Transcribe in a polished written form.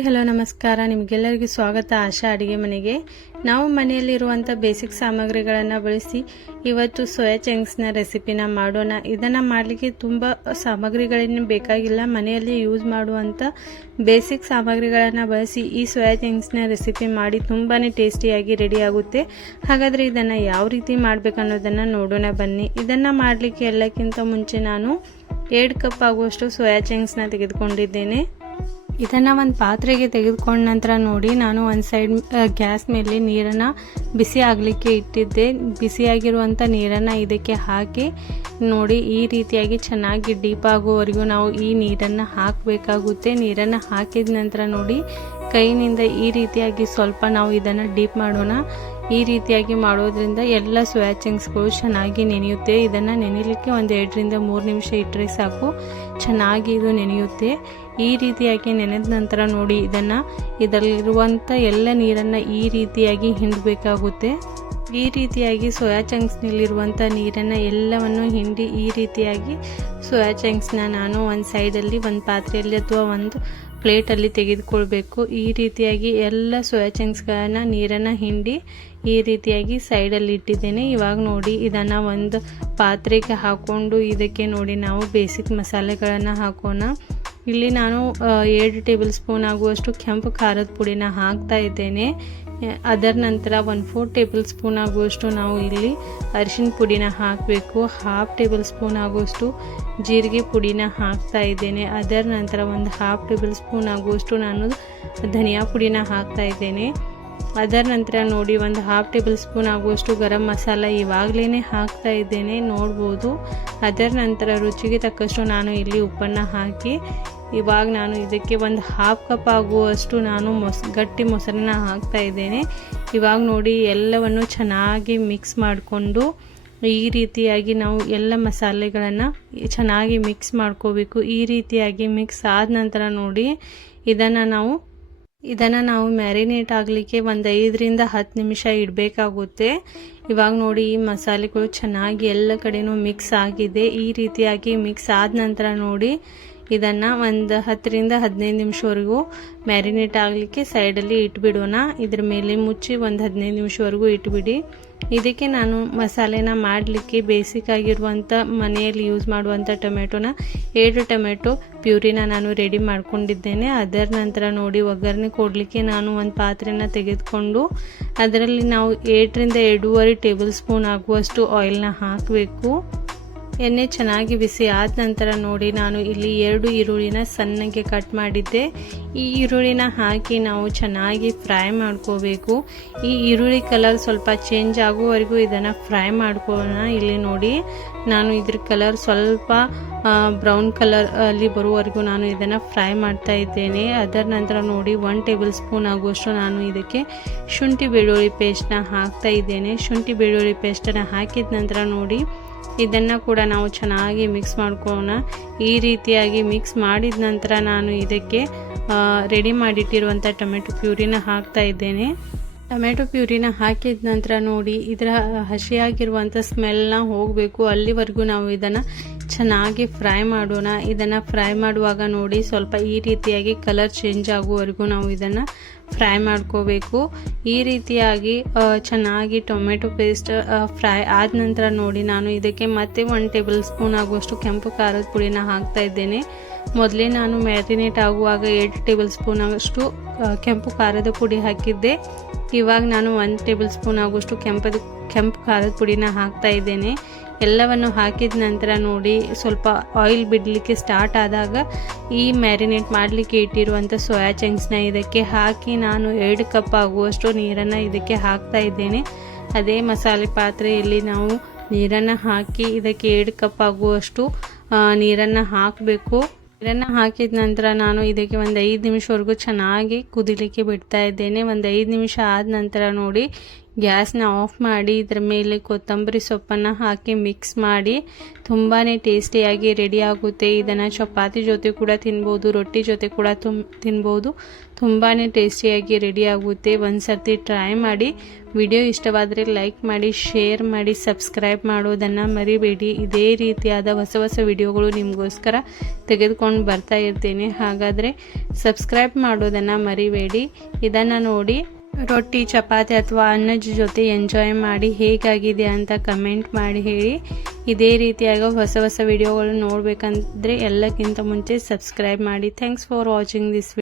Hi hello ನಮಸ್ಕಾರ. ನಿಮಗೆಲ್ಲರಿಗೂ ಸ್ವಾಗತ ಆಶಾ ಅಡುಗೆ ಮನೆಗೆ. ನಾವು ಮನೆಯಲ್ಲಿರುವಂಥ ಬೇಸಿಕ್ ಸಾಮಗ್ರಿಗಳನ್ನು ಬಳಸಿ ಇವತ್ತು ಸೋಯಾ ಚಂಕ್ಸ್ನ ರೆಸಿಪಿನ ಮಾಡೋಣ. ಇದನ್ನು ಮಾಡಲಿಕ್ಕೆ ತುಂಬ ಸಾಮಗ್ರಿಗಳೇನು ಬೇಕಾಗಿಲ್ಲ. ಮನೆಯಲ್ಲಿ ಯೂಸ್ ಮಾಡುವಂಥ ಬೇಸಿಕ್ ಸಾಮಗ್ರಿಗಳನ್ನು ಬಳಸಿ ಈ ಸೋಯಾ ಚಂಕ್ಸ್ನ ರೆಸಿಪಿ ಮಾಡಿ ತುಂಬಾ ಟೇಸ್ಟಿಯಾಗಿ ರೆಡಿ ಆಗುತ್ತೆ. ಹಾಗಾದರೆ ಇದನ್ನು ಯಾವ ರೀತಿ ಮಾಡಬೇಕು ಅನ್ನೋದನ್ನು ನೋಡೋಣ ಬನ್ನಿ. ಇದನ್ನು ಮಾಡಲಿಕ್ಕೆ ಎಲ್ಲಕ್ಕಿಂತ ಮುಂಚೆ ನಾನು 2 ಕಪ್ ಆಗುವಷ್ಟು ಸೋಯಾ ಚಂಕ್ಸ್ನ ತೆಗೆದುಕೊಂಡಿದ್ದೇನೆ. ಇದನ್ನು ಒಂದು ಪಾತ್ರೆಗೆ ತೆಗೆದುಕೊಂಡ ನಂತರ ನೋಡಿ, ನಾನು ಒಂದು ಸೈಡ್ ಗ್ಯಾಸ್ ಮೇಲೆ ನೀರನ್ನು ಬಿಸಿ ಆಗಲಿಕ್ಕೆ ಇಟ್ಟಿದ್ದೆ. ಬಿಸಿಯಾಗಿರುವಂಥ ನೀರನ್ನು ಇದಕ್ಕೆ ಹಾಕಿ ನೋಡಿ, ಈ ರೀತಿಯಾಗಿ ಚೆನ್ನಾಗಿ ಡೀಪ್ ಆಗುವವರೆಗೂ ನಾವು ಈ ನೀರನ್ನು ಹಾಕಬೇಕಾಗುತ್ತೆ. ನೀರನ್ನು ಹಾಕಿದ ನಂತರ ನೋಡಿ, ಕೈನಿಂದ ಈ ರೀತಿಯಾಗಿ ಸ್ವಲ್ಪ ನಾವು ಇದನ್ನು ಡೀಪ್ ಮಾಡೋಣ. ಈ ರೀತಿಯಾಗಿ ಮಾಡೋದ್ರಿಂದ ಎಲ್ಲ ಸೋಯಾ ಚಂಕ್ಸ್ಗಳು ಚೆನ್ನಾಗಿ ನೆನೆಯುತ್ತೆ. ಇದನ್ನು ನೆನೆಯಲಿಕ್ಕೆ ಒಂದು 2 ರಿಂದ 3 ನಿಮಿಷ ಇಟ್ಟರೆ ಸಾಕು, ಚೆನ್ನಾಗಿ ಇದು ನೆನೆಯುತ್ತೆ. ಈ ರೀತಿಯಾಗಿ ನೆನೆದ ನಂತರ ನೋಡಿ, ಇದರಲ್ಲಿರುವಂಥ ಎಲ್ಲ ನೀರನ್ನು ಈ ರೀತಿಯಾಗಿ ಹಿಂಡಬೇಕಾಗುತ್ತೆ. ಈ ರೀತಿಯಾಗಿ ಸೋಯಾ ಚಂಕ್ಸ್ನಲ್ಲಿರುವಂಥ ನೀರನ್ನು ಎಲ್ಲವನ್ನು ಹಿಂಡಿ ಈ ರೀತಿಯಾಗಿ ಸೋಯಾ ಚಂಕ್ಸ್ನ ನಾನು ಒಂದು ಸೈಡಲ್ಲಿ ಒಂದು ಪಾತ್ರೆಯಲ್ಲಿ ಅಥವಾ ಒಂದು ಪ್ಲೇಟಲ್ಲಿ ತೆಗೆದುಕೊಳ್ಬೇಕು. ಈ ರೀತಿಯಾಗಿ ಎಲ್ಲ ಸೋಯಾ ಚಂಕ್ಸ್ಗಳನ್ನು ನೀರನ್ನು ಹಿಂಡಿ ಈ ರೀತಿಯಾಗಿ ಸೈಡಲ್ಲಿ ಇಟ್ಟಿದ್ದೇನೆ. ಇವಾಗ ನೋಡಿ, ಇದನ್ನು ಒಂದು ಪಾತ್ರೆಗೆ ಹಾಕ್ಕೊಂಡು ಇದಕ್ಕೆ ನೋಡಿ ನಾವು ಬೇಸಿಕ್ ಮಸಾಲೆಗಳನ್ನು ಹಾಕೋಣ. ಇಲ್ಲಿ ನಾನು 2 ಟೇಬಲ್ ಸ್ಪೂನ್ ಆಗುವಷ್ಟು ಕೆಂಪು ಖಾರದ ಪುಡಿನ ಹಾಕ್ತಾ ಇದ್ದೇನೆ. ಅದರ ನಂತರ 1/4 ಟೇಬಲ್ ಸ್ಪೂನ್ ಆಗುವಷ್ಟು ನಾವು ಇಲ್ಲಿ ಅರಿಶಿನ ಪುಡಿನ ಹಾಕಬೇಕು. 1/2 ಟೇಬಲ್ ಸ್ಪೂನ್ ಆಗುವಷ್ಟು ಜೀರಿಗೆ ಪುಡಿನ ಹಾಕ್ತಾ ಇದ್ದೇನೆ. ಅದರ ನಂತರ 1/2 ಟೇಬಲ್ ಸ್ಪೂನ್ ಆಗುವಷ್ಟು ನಾನು ಧನಿಯಾ ಪುಡಿನ ಹಾಕ್ತಾ ಇದ್ದೇನೆ. ಅದರ ನಂತರ ನೋಡಿ, 1/2 ಟೇಬಲ್ ಸ್ಪೂನ್ ಆಗುವಷ್ಟು ಗರಂ ಮಸಾಲ ಇವಾಗಲೇ ಹಾಕ್ತಾ ಇದ್ದೇನೆ, ನೋಡ್ಬೋದು. ಅದರ ನಂತರ ರುಚಿಗೆ ತಕ್ಕಷ್ಟು ನಾನು ಇಲ್ಲಿ ಉಪ್ಪನ್ನು ಹಾಕಿ ಇವಾಗ ನಾನು ಇದಕ್ಕೆ 1/2 ಕಪ್ ಆಗುವಷ್ಟು ನಾನು ಗಟ್ಟಿ ಮೊಸರನ್ನ ಹಾಕ್ತಾ ಇದ್ದೇನೆ. ಇವಾಗ ನೋಡಿ, ಎಲ್ಲವನ್ನು ಚೆನ್ನಾಗಿ ಮಿಕ್ಸ್ ಮಾಡಿಕೊಂಡು ಈ ರೀತಿಯಾಗಿ ನಾವು ಎಲ್ಲ ಮಸಾಲೆಗಳನ್ನು ಚೆನ್ನಾಗಿ ಮಿಕ್ಸ್ ಮಾಡ್ಕೋಬೇಕು. ಈ ರೀತಿಯಾಗಿ ಮಿಕ್ಸ್ ಆದ ನಂತರ ನೋಡಿ, ಇದನ್ನು ನಾವು ಮ್ಯಾರಿನೇಟ್ ಆಗಲಿಕ್ಕೆ ಒಂದು 5 ರಿಂದ 10 ನಿಮಿಷ ಇಡಬೇಕಾಗುತ್ತೆ. ಇವಾಗ ನೋಡಿ, ಈ ಮಸಾಲೆಗಳು ಚೆನ್ನಾಗಿ ಎಲ್ಲ ಕಡೆನೂ ಮಿಕ್ಸ್ ಆಗಿದೆ. ಈ ರೀತಿಯಾಗಿ ಮಿಕ್ಸ್ ಆದ ನಂತರ ನೋಡಿ, ಇದನ್ನು ಒಂದು 10 ರಿಂದ 15 ನಿಮಿಷವರೆಗೂ ಮ್ಯಾರಿನೇಟ್ ಆಗಲಿಕ್ಕೆ ಸೈಡಲ್ಲಿ ಇಟ್ಬಿಡೋಣ. ಇದ್ರ ಮೇಲೆ ಮುಚ್ಚಿ ಒಂದು 15 ನಿಮಿಷವರೆಗೂ ಇಟ್ಬಿಡಿ. ಇದಕ್ಕೆ ನಾನು ಮಸಾಲೆನ ಮಾಡಲಿಕ್ಕೆ ಬೇಸಿಕ್ ಆಗಿರುವಂಥ ಮನೆಯಲ್ಲಿ ಯೂಸ್ ಮಾಡುವಂಥ ಟೊಮೆಟೊನ 7 ಟೊಮೆಟೊ ಪ್ಯೂರಿನ ನಾನು ರೆಡಿ ಮಾಡ್ಕೊಂಡಿದ್ದೇನೆ. ಅದರ ನಂತರ ನೋಡಿ, ಒಗ್ಗರಣೆ ಕೊಡಲಿಕ್ಕೆ ನಾನು ಒಂದು ಪಾತ್ರೆನ ತೆಗೆದುಕೊಂಡು ಅದರಲ್ಲಿ ನಾವು 8 ರಿಂದ 2.5 ಟೇಬಲ್ ಸ್ಪೂನ್ ಆಗುವಷ್ಟು ಆಯಿಲ್ನ ಹಾಕಬೇಕು. ಎಣ್ಣೆ ಚೆನ್ನಾಗಿ ಬಿಸಿ ಆದ ನಂತರ ನೋಡಿ, ನಾನು ಇಲ್ಲಿ 2 ಈರುಳ್ಳಿನ ಸಣ್ಣಗೆ ಕಟ್ ಮಾಡಿದ್ದೆ. ಈ ಈರುಳ್ಳಿನ ಹಾಕಿ ನಾವು ಚೆನ್ನಾಗಿ ಫ್ರೈ ಮಾಡ್ಕೋಬೇಕು. ಈ ಈರುಳ್ಳಿ ಕಲರ್ ಸ್ವಲ್ಪ ಚೇಂಜ್ ಆಗುವವರೆಗೂ ಇದನ್ನು ಫ್ರೈ ಮಾಡ್ಕೊಳ್ಳೋಣ. ಇಲ್ಲಿ ನೋಡಿ, ನಾನು ಇದ್ರ ಕಲರ್ ಸ್ವಲ್ಪ ಬ್ರೌನ್ ಕಲರ್ ಅಲ್ಲಿ ಬರುವವರೆಗೂ ನಾನು ಇದನ್ನು ಫ್ರೈ ಮಾಡ್ತಾ ಇದ್ದೇನೆ. ಅದರ ನಂತರ ನೋಡಿ, 1 ಟೇಬಲ್ ಸ್ಪೂನ್ ಆಗುವಷ್ಟು ನಾನು ಇದಕ್ಕೆ ಶುಂಠಿ ಬೆಳ್ಳುಳ್ಳಿ ಪೇಸ್ಟ್ನ ಹಾಕ್ತಾ ಇದ್ದೇನೆ. ಶುಂಠಿ ಬೆಳ್ಳುಳ್ಳಿ ಪೇಸ್ಟನ್ನು ಹಾಕಿದ ನಂತರ ನೋಡಿ, ಇದನ್ನು ಕೂಡ ನಾವು ಚೆನ್ನಾಗಿ ಮಿಕ್ಸ್ ಮಾಡ್ಕೊಳ್ಳೋಣ. ಈ ರೀತಿಯಾಗಿ ಮಿಕ್ಸ್ ಮಾಡಿದ ನಂತರ ನಾನು ಇದಕ್ಕೆ ರೆಡಿ ಮಾಡಿಟ್ಟಿರುವಂಥ ಟೊಮೆಟೊ ಪ್ಯೂರಿನ ಹಾಕ್ತಾ ಇದ್ದೇನೆ. ಟೊಮೆಟೊ ಪ್ಯೂರಿನ ಹಾಕಿದ ನಂತರ ನೋಡಿ, ಇದರ ಹಸಿಯಾಗಿರುವಂಥ ಸ್ಮೆಲ್ನ ಹೋಗಬೇಕು, ಅಲ್ಲಿವರೆಗೂ ನಾವು ಇದನ್ನು ಚೆನ್ನಾಗಿ ಫ್ರೈ ಮಾಡೋಣ. ಇದನ್ನು ಫ್ರೈ ಮಾಡುವಾಗ ನೋಡಿ, ಸ್ವಲ್ಪ ಈ ರೀತಿಯಾಗಿ ಕಲರ್ ಚೇಂಜ್ ಆಗುವವರೆಗೂ ನಾವು ಇದನ್ನು ಫ್ರೈ ಮಾಡ್ಕೋಬೇಕು. ಈ ರೀತಿಯಾಗಿ ಚೆನ್ನಾಗಿ ಟೊಮೆಟೊ ಪೇಸ್ಟ್ ಫ್ರೈ ಆದ ನಂತರ ನೋಡಿ, ನಾನು ಇದಕ್ಕೆ ಮತ್ತೆ 1 ಟೇಬಲ್ ಸ್ಪೂನ್ ಆಗುವಷ್ಟು ಕೆಂಪು ಖಾರದ ಪುಡಿನ ಹಾಕ್ತಾ ಇದ್ದೇನೆ. ಮೊದಲೇ ನಾನು ಮ್ಯಾರಿನೇಟ್ ಆಗುವಾಗ 2 ಟೇಬಲ್ ಸ್ಪೂನ್ ಆಗುವಷ್ಟು ಕೆಂಪು ಖಾರದ ಪುಡಿ ಹಾಕಿದ್ದೆ. ಇವಾಗ ನಾನು 1 ಟೇಬಲ್ ಸ್ಪೂನ್ ಆಗುವಷ್ಟು ಕೆಂಪು ಖಾರದ ಪುಡಿನ ಹಾಕ್ತಾ ಇದ್ದೇನೆ. ಎಲ್ಲವನ್ನು ಹಾಕಿದ ನಂತರ ನೋಡಿ, ಸ್ವಲ್ಪ ಆಯಿಲ್ ಬಿಡಲಿಕ್ಕೆ ಸ್ಟಾರ್ಟ್ ಆದಾಗ ಈ ಮ್ಯಾರಿನೇಟ್ ಮಾಡಲಿಕ್ಕೆ ಇಟ್ಟಿರುವಂಥ ಸೋಯಾ ಚಂಕ್ಸ್ನ ಇದಕ್ಕೆ ಹಾಕಿ ನಾನು 2 ಕಪ್ ಆಗುವಷ್ಟು ನೀರನ್ನು ಇದಕ್ಕೆ ಹಾಕ್ತಾ ಇದ್ದೇನೆ. ಅದೇ ಮಸಾಲೆ ಪಾತ್ರೆಯಲ್ಲಿ ನಾವು ನೀರನ್ನು ಹಾಕಿ ಇದಕ್ಕೆ 2 ಕಪ್ ಆಗುವಷ್ಟು ನೀರನ್ನು ಹಾಕಬೇಕು. ನೀರನ್ನು ಹಾಕಿದ ನಂತರ ನಾನು ಇದಕ್ಕೆ ಒಂದು 5 ನಿಮಿಷವರೆಗೂ ಚೆನ್ನಾಗಿ ಕುದಿಲಿಕ್ಕೆ ಬಿಡ್ತಾ ಇದ್ದೇನೆ. ಒಂದು 5 ನಿಮಿಷ ಆದ ನಂತರ ನೋಡಿ, ಗ್ಯಾಸ್ನ ಆಫ್ ಮಾಡಿ ಇದರ ಮೇಲೆ ಕೊತ್ತಂಬರಿ ಸೊಪ್ಪನ್ನು ಹಾಕಿ ಮಿಕ್ಸ್ ಮಾಡಿ ತುಂಬಾ ಟೇಸ್ಟಿಯಾಗಿ ರೆಡಿ ಆಗುತ್ತೆ. ಇದನ್ನು ಚಪಾತಿ ಜೊತೆ ಕೂಡ ತಿನ್ಬೋದು, ರೊಟ್ಟಿ ಜೊತೆ ಕೂಡ ತಿನ್ಬೋದು. ತುಂಬಾ ಟೇಸ್ಟಿಯಾಗಿ ರೆಡಿ ಆಗುತ್ತೆ. ಒಂದು ಸರ್ತಿ ಟ್ರೈ ಮಾಡಿ. ವಿಡಿಯೋ ಇಷ್ಟವಾದರೆ ಲೈಕ್ ಮಾಡಿ, ಶೇರ್ ಮಾಡಿ, ಸಬ್ಸ್ಕ್ರೈಬ್ ಮಾಡೋದನ್ನು ಮರಿಬೇಡಿ. ಇದೇ ರೀತಿಯಾದ ಹೊಸ ಹೊಸ ವಿಡಿಯೋಗಳು ನಿಮಗೋಸ್ಕರ ತೆಗೆದುಕೊಂಡು ಬರ್ತಾ ಇರ್ತೇನೆ. ಹಾಗಾದರೆ ಸಬ್ಸ್ಕ್ರೈಬ್ ಮಾಡೋದನ್ನು ಮರಿಬೇಡಿ. ಇದನ್ನು ನೋಡಿ ರೊಟ್ಟಿ, ಚಪಾತಿ ಅಥವಾ ಅನ್ನದ ಜೊತೆ ಎಂಜಾಯ್ ಮಾಡಿ ಹೇಗಾಗಿದೆ ಅಂತ ಕಮೆಂಟ್ ಮಾಡಿ ಹೇಳಿ. ಇದೇ ರೀತಿಯಾಗಿ ಹೊಸ ಹೊಸ ವಿಡಿಯೋಗಳು ನೋಡಬೇಕಂದ್ರೆ ಎಲ್ಲಕ್ಕಿಂತ ಮುಂಚೆ ಸಬ್ಸ್ಕ್ರೈಬ್ ಮಾಡಿ. Thanks for watching this video.